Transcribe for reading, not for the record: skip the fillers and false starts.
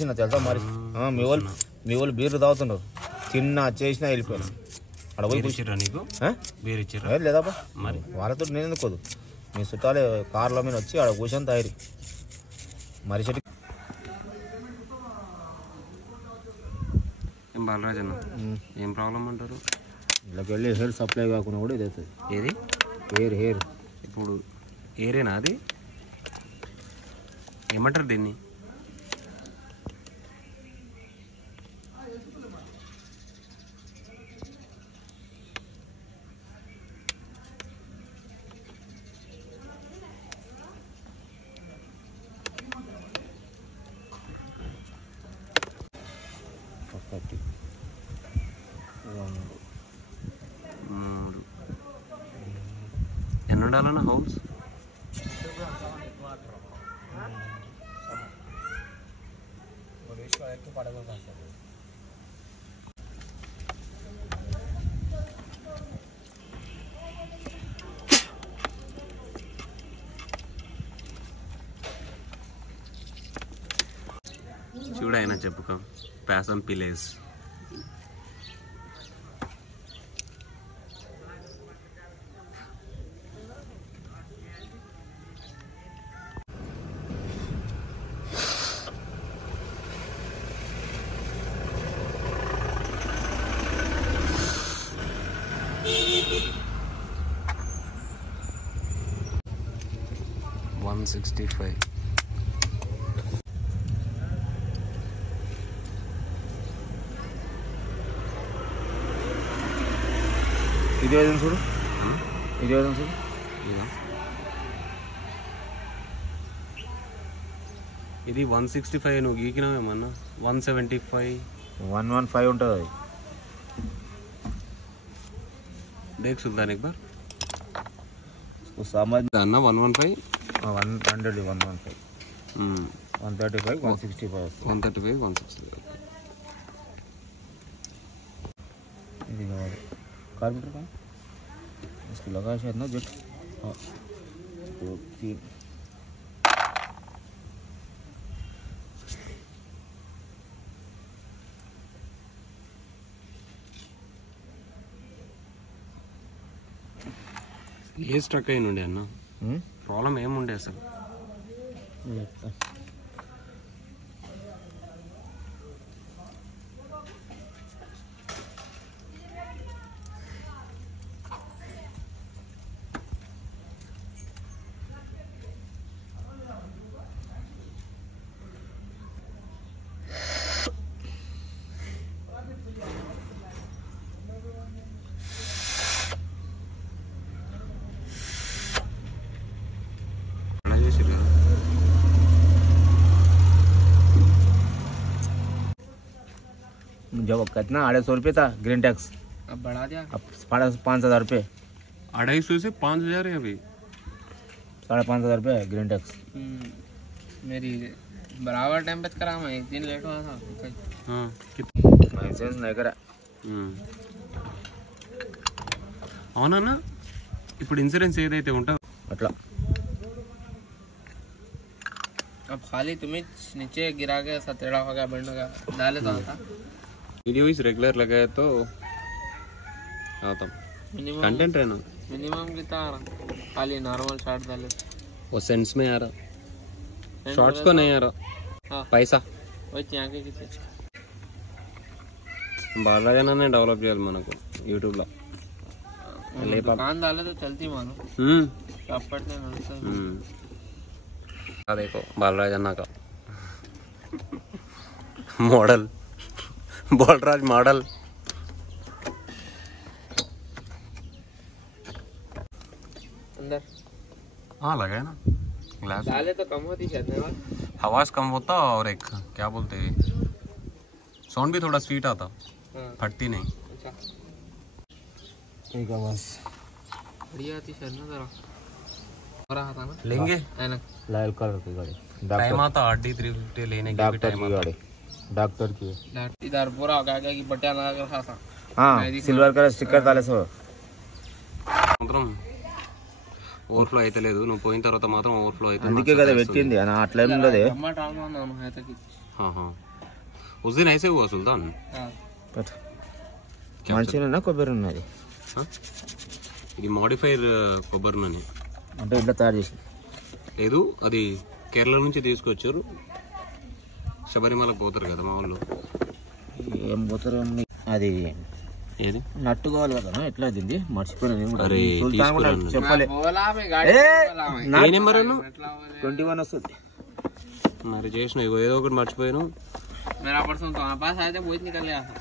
తెలుసా మరి మీ వాళ్ళు బీర్లు తాగుతున్నారు. తిన్నా చేసినా వెళ్ళిపోయినా అక్కడ పోయి కూర్చురా నీకు బీర్ ఇచ్చారా లేదాపా మరి వాళ్ళతో నేను ఎందుకోదు. మీ చుట్టాలే కార్లో మీద వచ్చి ఆడ కూర్చొని తాగిరి మరి చెట్టు. ఏం బాలరాజ్ అన్న ఏం ప్రాబ్లం అంటారు? ఇళ్ళకి వెళ్ళి హెయిర్ సప్లై కాకుండా కూడా ఇది అవుతుంది. ఏది హెయిర్ ఇప్పుడు ఏరేనా అది ఏమంటారు దీన్ని? ఎన్ని ఉండాలన్న హౌస్? చూడైనా చెప్పుకో పేసం పిలేస్ $165. ఇది చూడు చూడు ఇది 165 నువ్వు గీకినావేమన్నా 175 115 ఉంటుంది. అది देख सुल्तान एक बार वो समझ ना 115 100 115 135 165 135 165 ఇది కావాలి కార్పెంటర్ का इसको लगा शायद ना जट हाँ 2 3 ఏ స్ట్రక్ అయిన ఉండే అన్న ప్రాబ్లం ఏముండే అసలు? जब कितना 250 रुपये था ग्रीन टैक्स, अब बढ़ा दिया, अब 5,500 रुपये. 250 से 5,000 है अभी. 5,500 रुपये है ग्रीन टैक्स. मेरी बराबर टाइम पे करा, मैं एक दिन लेट हुआ था. हाँ लाइसेंस नहीं करा. అవునన్నా ఇప్పుడు ఇన్సూరెన్స్ ఏదైతే ఉంటుందో అట్లా अब खाली तुम्हें नीचे गिरा के ऐसा टेढ़ा हो गया बैंड का डाले तो आता. वीडियो इस रेगुलर लगाया तो आता कंटेंट रहना मिनिमम कितना आ रहा? खाली नॉर्मल शॉट डाले वो सेंस में आ रहा, शॉर्ट्स को नहीं आ रहा. हाँ पैसा वही यहाँ के किसी బాలరాజనే డెవలప్ చేయాలి మనకు యూట్యూబ్ లో. दुकान डाले तो चलती मानो चौपट में मिलता. देखो बालराज अन्ना का मॉडल, बालराज मॉडल. अंदर हाँ लगा है ना ग्लास. डाले तो कम होती शायद ना, आवाज कम होता और एक क्या बोलते हैं साउंड भी थोड़ा स्वीट आता, फटती नहीं. अच्छा ठीक है बस बढ़िया थी शायद ना जरा हो रहा था ना. लेंगे लाल कलर की गाड़ी. टाइम आता RD 350 लेने की भी डॉक्टर टाइम की आता. गाड़ी डॉक्टर की. इधर पूरा हो गया कि बट्टियां लगा कर रखा था. हाँ सिल्वर कलर स्टिकर डाले सो మాత్రం ఓవర్ఫ్లో అయితే లేదు, నువ్వు పోయిన తర్వాత మాత్రం ఓవర్ఫ్లో అయితే. అందుకే కదా పెట్టింది అట్లా ఉండదు. टमाटर आलू ना है तो हाँ हाँ उस दिन ऐसे हुआ सुल्तान మంచిగా కొబ్బరి ఉన్నది हाँ? ఇది మోడిఫైర్ కొబ్బరి నూనె అంటే ఇట్లా తయారు చేసి లేదు అది కేరళ నుంచి తీసుకొచ్చారు శబరిమల పోతారు కదా మా వాళ్ళు ఏం పోతారు అది ఏది నట్టు కావాలి కదా ఎట్లా తింది మర్చిపోయినా అరే చెప్పలే बोला मैं गाड़ी बोला मैं ఏ నెంబర్ 21 వస్తుంది మరి చేసిన ఏదో ఒకటి మర్చిపోయాను मेरा पर्सन तो वहाँ पास आया था वो निकल गया था